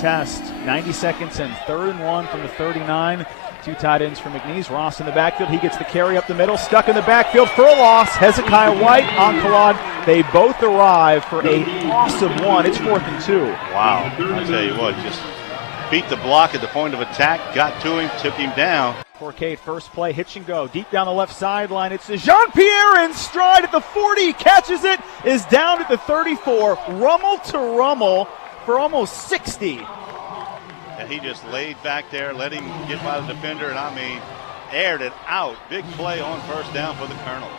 contest. 90 seconds and 3rd and 1 from the 39. Two tight ends for McNeese. Ross in the backfield. He gets the carry up the middle. Stuck in the backfield for a loss. Hezekiah White, Ankalad. They both arrive for a awesome one. It's 4th and 2. Wow. I tell you what, just beat the block at the point of attack, got to him, took him down. Forcade, first play, hitch and go. Deep down the left sideline. It's Jean-Pierre in stride at the 40. He catches it, is down at the 34. Rummel to Rummel for almost 60. And he just laid back there, let him get by the defender, and aired it out. Big play on first down for the Colonels.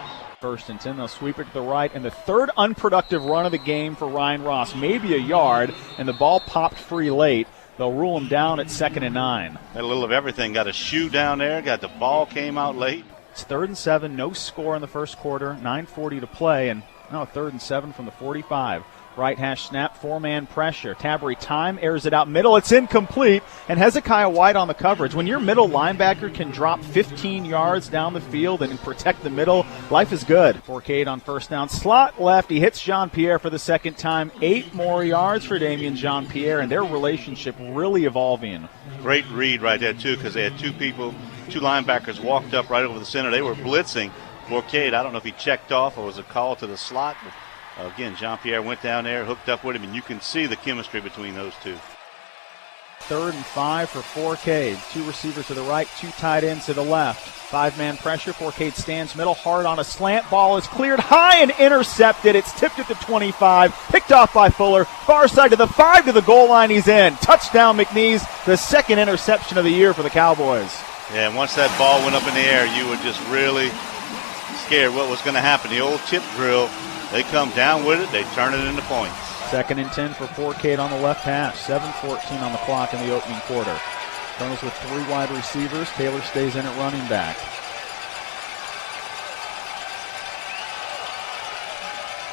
1st and 10, they'll sweep it to the right, and the 3rd unproductive run of the game for Ryan Ross. Maybe a yard, and the ball popped free late. They'll rule him down at 2nd and 9. Had a little of everything. Got a shoe down there, got the ball, came out late. It's 3rd and 7, no score in the first quarter, 9:40 to play, and now 3rd and 7 from the 45. Right hash snap, 4-man pressure. Tabry time, airs it out middle. It's incomplete, and Hezekiah White on the coverage. When your middle linebacker can drop 15 yards down the field and protect the middle, life is good. Forcade on first down, slot left. He hits Jean-Pierre for the 2nd time. 8 more yards for Damian Jean-Pierre, and their relationship really evolving. Great read right there, too, because they had two linebackers walked up right over the center. They were blitzing. Forcade, I don't know if he checked off or was a call to the slot, but again, Jean-Pierre went down there, hooked up with him, and you can see the chemistry between those two. 3rd and 5 for Forcade. 2 receivers to the right, 2 tight ends to the left. 5-man pressure. Forcade stands middle, hard on a slant. Ball is cleared high and intercepted. It's tipped at the 25, picked off by Fuller. Far side to the 5 to the goal line. He's in. Touchdown, McNeese. The 2nd interception of the year for the Cowboys. Yeah, and once that ball went up in the air, you were just really scared what was going to happen. The old tip drill. They come down with it. They turn it into points. 2nd and 10 for Forcade on the left hash. 7:14 on the clock in the opening quarter. Colonels with 3 wide receivers. Taylor stays in at running back.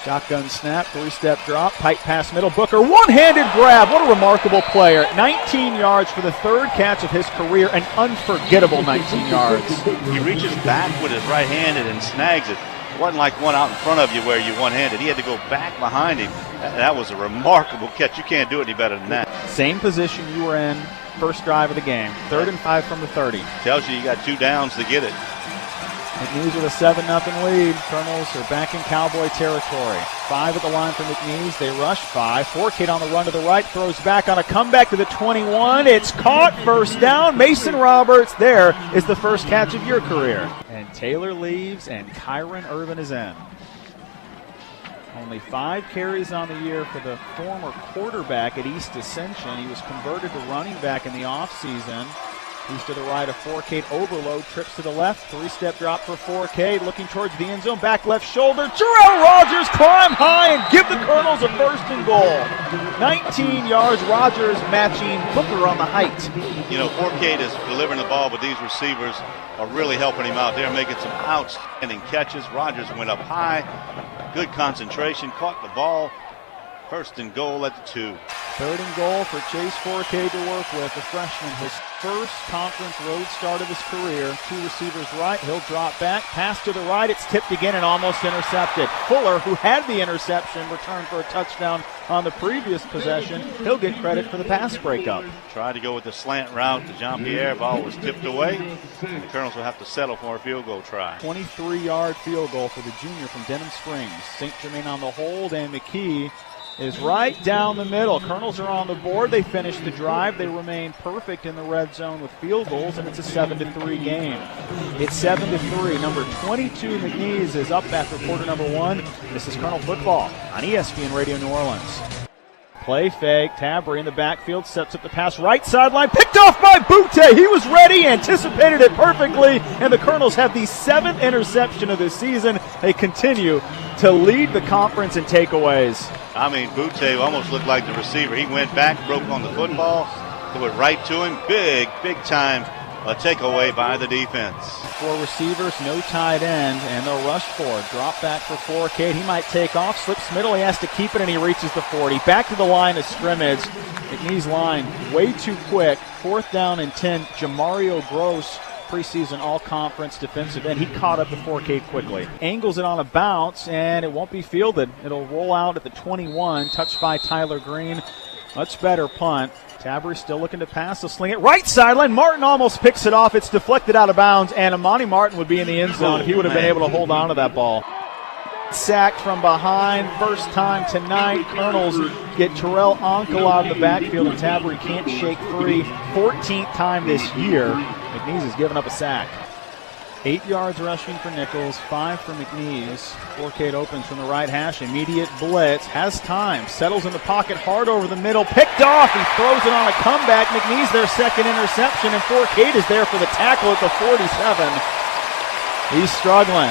Shotgun snap, 3-step drop, tight pass middle. Booker, one-handed grab. What a remarkable player. 19 yards for the 3rd catch of his career. An unforgettable 19 yards. He reaches back with his right hand and snags it. It wasn't like one out in front of you where you one-handed. He had to go back behind him. That was a remarkable catch. You can't do it any better than that. Same position you were in first drive of the game. 3rd and 5 from the 30. Tells you got 2 downs to get it. McNeese with a 7-0 lead. Colonels are back in Cowboy territory. 5 at the line for McNeese. They rush 5. Forcade on the run to the right. Throws back on a comeback to the 21. It's caught. First down. Mason Roberts. There is the first catch of your career. And Taylor leaves, and Kyron Irvin is in. Only 5 carries on the year for the former quarterback at East Ascension. He was converted to running back in the offseason. He's to the right of Forcade. Overload, trips to the left. 3-step drop for Forcade. Looking towards the end zone. Back left shoulder. Jarrell Rogers climb high and give the Colonels a 1st and goal. 19 yards. Rogers matching Booker on the height. You know, Forcade is delivering the ball, but these receivers are really helping him out. They're making some outstanding catches. Rogers went up high. Good concentration. Caught the ball. 1st and goal at the 2. 3rd and goal for Chase Forcade to work with. The freshman, his first conference road start of his career. 2 receivers right. He'll drop back. Pass to the right. It's tipped again and almost intercepted. Fuller, who had the interception, returned for a touchdown on the previous possession. He'll get credit for the pass breakup. Tried to go with the slant route to Jean-Pierre. Ball was tipped away. The Colonels will have to settle for a field goal try. 23-yard field goal for the junior from Denham Springs. St. Germain on the hold, and McKee is right down the middle. Colonels are on the board. They finish the drive. They remain perfect in the red zone with field goals, and it's a 7-3 game. It's 7-3. Number 22, McNeese, is up after quarter number 1. This is Colonel Football on ESPN Radio New Orleans. Play fake. Tabry in the backfield sets up the pass right sideline. Picked off by Butte. He was ready, anticipated it perfectly, and the Colonels have the 7th interception of this season. They continue to lead the conference in takeaways. Butte almost looked like the receiver. He went back, broke on the football, threw it right to him. Big time takeaway by the defense. 4 receivers, no tight end, and they'll rush forward. Drop back for Forcade. He might take off, slips middle. He has to keep it, and he reaches the 40. Back to the line of scrimmage. McNeese line way too quick. 4th down and 10. Jamario Gross, preseason all-conference defensive end. He caught up to Forcade quickly. Angles it on a bounce, and it won't be fielded. It'll roll out at the 21, touched by Tyler Green. Much better punt. Tabry still looking to pass. He'll sling it right sideline. Martin almost picks it off. It's deflected out of bounds, and Amani Martin would be in the end zone if he would have been able to hold on to that ball. Sacked from behind, first time tonight. Colonels get Terrell Onkel out of the backfield, and Tabry can't shake free. 14th time this year. McNeese has given up a sack. 8 yards rushing for Nichols, 5 for McNeese. Forcade opens from the right hash, immediate blitz, has time, settles in the pocket, hard over the middle, picked off, he throws it on a comeback. McNeese their second interception, and Forcade is there for the tackle at the 47. He's struggling.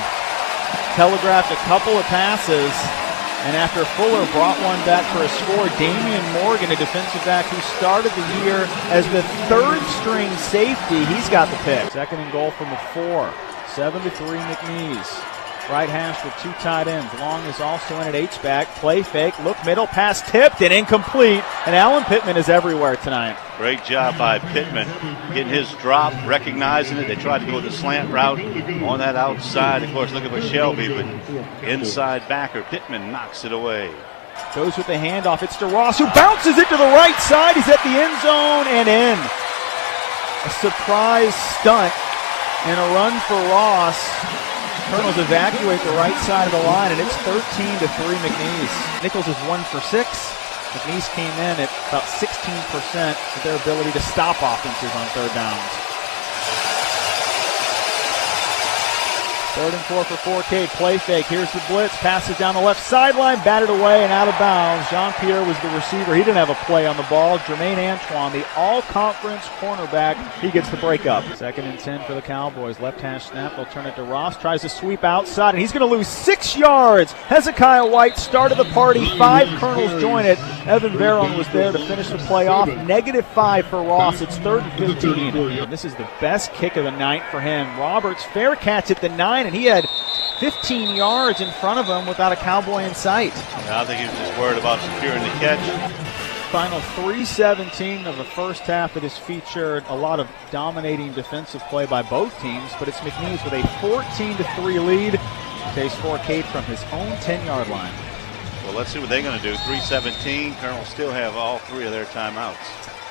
Telegraphed a couple of passes, and after Fuller brought one back for a score, Damian Morgan, a defensive back who started the year as the third-string safety, he's got the pick. Second and goal from the 4. 7-3 McNeese. Right hash with 2 tight ends. Long is also in at H-back. Play fake, look middle, pass tipped and incomplete. And Alan Pittman is everywhere tonight. Great job by Pittman getting his drop, recognizing it. They tried to go the slant route on that outside. Of course, looking for Shelby, but inside backer Pittman knocks it away. Goes with the handoff. It's to Ross, who bounces it to the right side. He's at the end zone and in. A surprise stunt and a run for Ross. Colonels evacuate the right side of the line, and it's 13-3 McNeese. Nichols is 1 for 6. McNeese came in at about 16% of their ability to stop offenses on third downs. 3rd and 4 for Forcade. Play fake. Here's the blitz. Passes down the left sideline. Batted away and out of bounds. Jean-Pierre was the receiver. He didn't have a play on the ball. Jermaine Antoine, the all-conference cornerback, he gets the breakup. 2nd and 10 for the Cowboys. Left hash snap. They'll turn it to Ross. Tries to sweep outside, and he's going to lose 6 yards. Hezekiah White started the party. 5 Colonels join it. Evan Barron was there to finish the play off. -5 for Ross. It's 3rd and 15. And this is the best kick of the night for him. Roberts fair catch at the 9, and he had 15 yards in front of him without a Cowboy in sight. I think he was just worried about securing the catch. Final 3:17 of the first half. It has featured a lot of dominating defensive play by both teams, but it's McNeese with a 14-3 lead. Chase Forcade from his own 10-yard line. Well, let's see what they're going to do. 3:17. Colonels still have all 3 of their timeouts.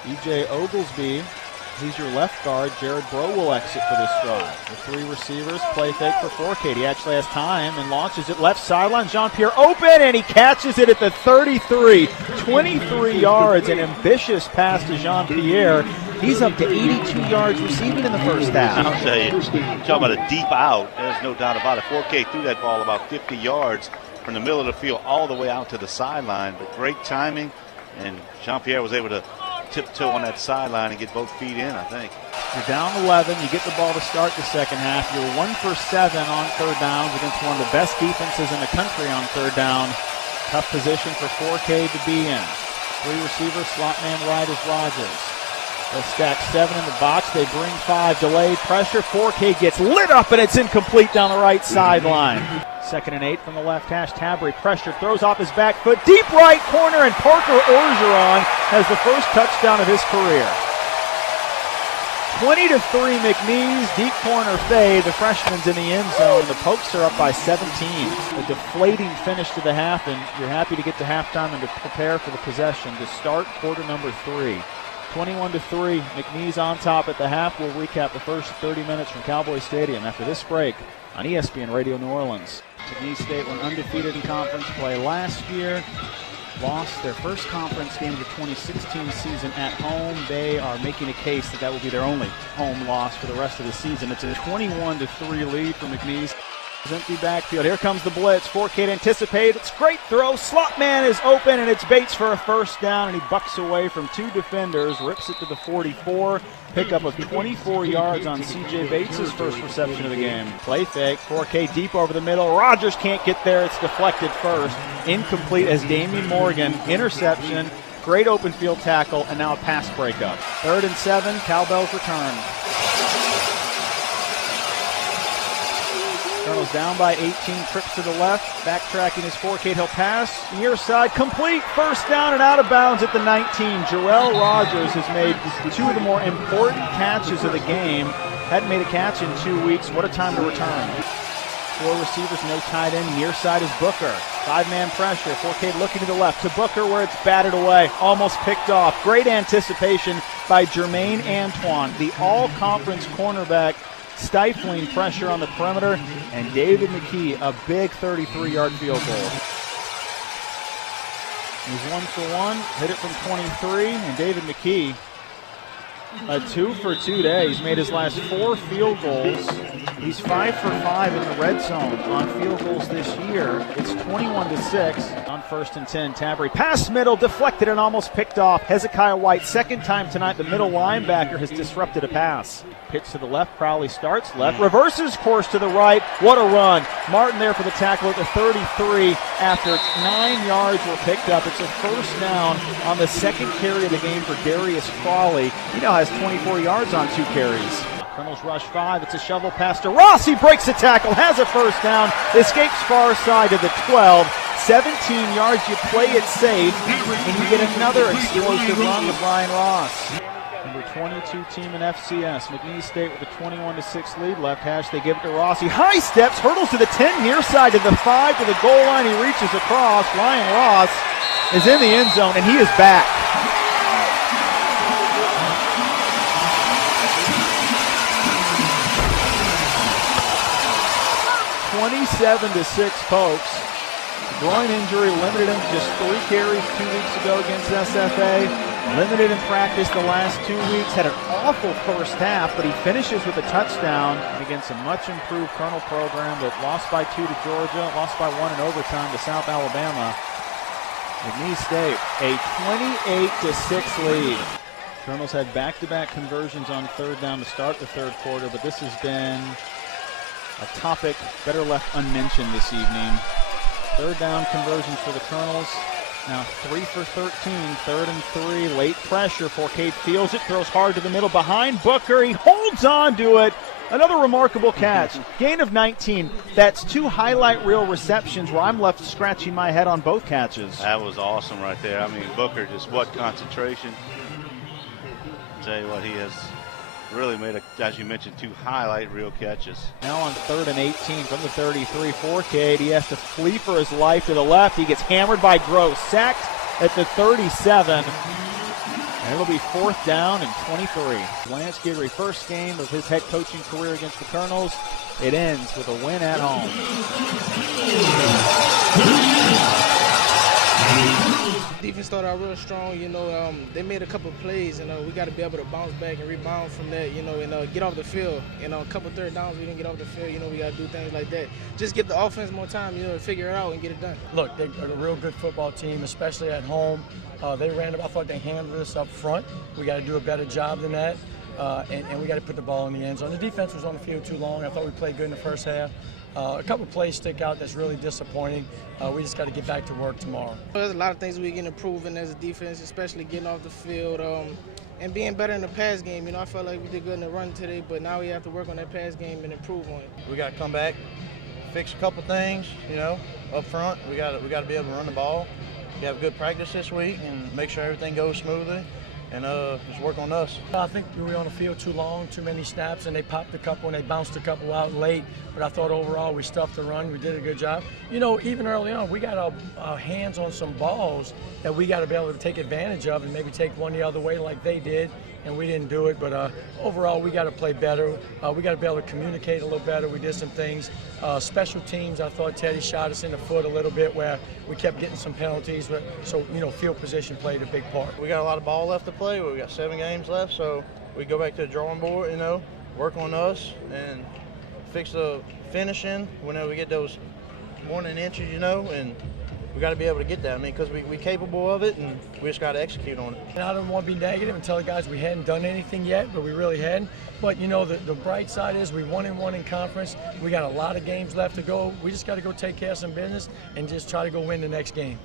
E.J. Oglesby, he's your left guard. Jared Bro will exit for this drive. The 3 receivers, play fake for Forcade. He actually has time and launches it left sideline. Jean-Pierre open, and he catches it at the 33. 23 yards, an ambitious pass to Jean-Pierre. He's up to 82 yards receiving in the first half. I'll tell you, talk about a deep out. There's no doubt about it. Forcade threw that ball about 50 yards from the middle of the field all the way out to the sideline. But great timing, and Jean-Pierre was able to tiptoe on that sideline and get both feet in, I think. You're down 11. You get the ball to start the second half. You're 1 for 7 on third downs against one of the best defenses in the country on third down. Tough position for Forcade to be in. 3 receivers, slot man right is Rogers. They stack 7 in the box. They bring 5. Delayed pressure. Forcade gets lit up, and it's incomplete down the right sideline. 2nd and 8 from the left hash. Tabry pressure, throws off his back foot. Deep right corner, and Parker Orgeron has the first touchdown of his career. 20-3 McNeese. Deep corner fade. The freshman's in the end zone, and the Pokes are up by 17. A deflating finish to the half, and you're happy to get to halftime and to prepare for the possession to start quarter number 3. 21-3, McNeese on top at the half. We'll recap the first 30 minutes from Cowboy Stadium after this break on ESPN Radio New Orleans. McNeese State went undefeated in conference play last year. Lost their first conference game of the 2016 season at home. They are making a case that that will be their only home loss for the rest of the season. It's a 21-3 lead for McNeese. Empty backfield. Here comes the blitz. Forcade anticipates. It's great throw. Slot man is open, and it's Bates for a first down, and he bucks away from 2 defenders, rips it to the 44. Pickup of 24 yards on C.J. Bates' first reception of the game. Play fake. Forcade deep over the middle. Rogers can't get there. It's deflected first. Incomplete as Damian Morgan. Interception. Great open field tackle, and now a pass breakup. 3rd and 7. Cowbells return. Colonels down by 18, trips to the left, backtracking his Forcade, he'll pass, near side, complete, first down and out of bounds at the 19. Jarrell Rogers has made 2 of the more important catches of the game. Hadn't made a catch in 2 weeks. What a time to return. 4 receivers, no tight end. Near side is Booker. 5-man pressure. Forcade looking to the left to Booker where it's batted away. Almost picked off. Great anticipation by Jermaine Antoine, the all-conference cornerback, stifling pressure on the perimeter. And David McKee, a big 33-yard field goal. He's 1 for 1, hit it from 23, and David McKee, a 2 for 2 day. He's made his last 4 field goals. He's 5 for 5 in the red zone on field goals this year. It's 21-6 on 1st and 10. Tabry pass middle, deflected and almost picked off. Hezekiah White, second time tonight, the middle linebacker has disrupted a pass. Pitch to the left, Crowley starts left, reverses course to the right. What a run. Martin there for the tackle at the 33 after 9 yards were picked up. It's a first down on the second carry of the game for Darius Crawley. He now has 24 yards on 2 carries. Colonels rush 5. It's a shovel pass to Ross. He breaks the tackle, has a first down, escapes far side to the 12. 17 yards, you play it safe, and you get another explosive run with Ryan Ross. Number 22 team in FCS. McNeese State with a 21-6 lead. Left hash, they give it to Ross. He high steps, hurdles to the 10, near side to the 5, to the goal line. He reaches across. Ryan Ross is in the end zone, and he is back. 27-6 Pokes. Groin injury limited him to just 3 carries 2 weeks ago against SFA. Limited in practice the last 2 weeks. Had an awful first half, but he finishes with a touchdown against a much improved Colonel program that lost by 2 to Georgia, lost by 1 in overtime to South Alabama. McNeese State, a 28-6 lead. Colonels had back-to-back conversions on 3rd down to start the 3rd quarter, but this has been a topic better left unmentioned this evening. 3rd down conversions for the Colonels. Now 3 for 13, 3rd and 3. Late pressure. Forcade feels it, throws hard to the middle behind Booker. He holds on to it. Another remarkable catch. Gain of 19. That's 2 highlight reel receptions where I'm left scratching my head on both catches. That was awesome right there. I mean, Booker, just what concentration. I'll tell you what, he has really made, as you mentioned, 2 highlight reel catches. Now on 3rd and 18 from the 33, Forcade. He has to flee for his life to the left. He gets hammered by Gross. Sacked at the 37. And it'll be 4th down and 23. Lance Guidry, first game of his head coaching career against the Colonels. It ends with a win at home. Defense started out real strong, they made a couple plays, we got to be able to bounce back and rebound from that, and get off the field. A couple 3rd downs, we didn't get off the field, we got to do things like that. Just give the offense more time, to figure it out and get it done. Look, they're a real good football team, especially at home. I thought they handled us up front. We got to do a better job than that, and we got to put the ball in the end zone. The defense was on the field too long. I thought we played good in the first half. A couple plays stick out that's really disappointing. We just got to get back to work tomorrow. There's a lot of things we can improve in as a defense, especially getting off the field and being better in the pass game. I felt like we did good in the run today, but now we have to work on that pass game and improve on it. We got to come back, fix a couple things, up front. We got to be able to run the ball. We have good practice this week and make sure everything goes smoothly. And just work on us. I think we were on the field too long, too many snaps, and they popped a couple and they bounced a couple out late. But I thought overall we stuffed the run. We did a good job. Even early on, we got our hands on some balls that we got to be able to take advantage of and maybe take one the other way like they did, and we didn't do it. But overall, we got to play better. We got to be able to communicate a little better. We did some things. Special teams, I thought Teddy shot us in the foot a little bit where we kept getting some penalties. So, field position played a big part. We got a lot of ball left to play. We got 7 games left, so we go back to the drawing board, work on us and fix the finishing whenever we get those 1 inches, and we got to be able to get that. Because we're capable of it, and we just got to execute on it. And I don't want to be negative and tell the guys we hadn't done anything yet, but we really hadn't. But, the bright side is we 1-1 in conference. We got a lot of games left to go. We just got to go take care of some business and just try to go win the next game.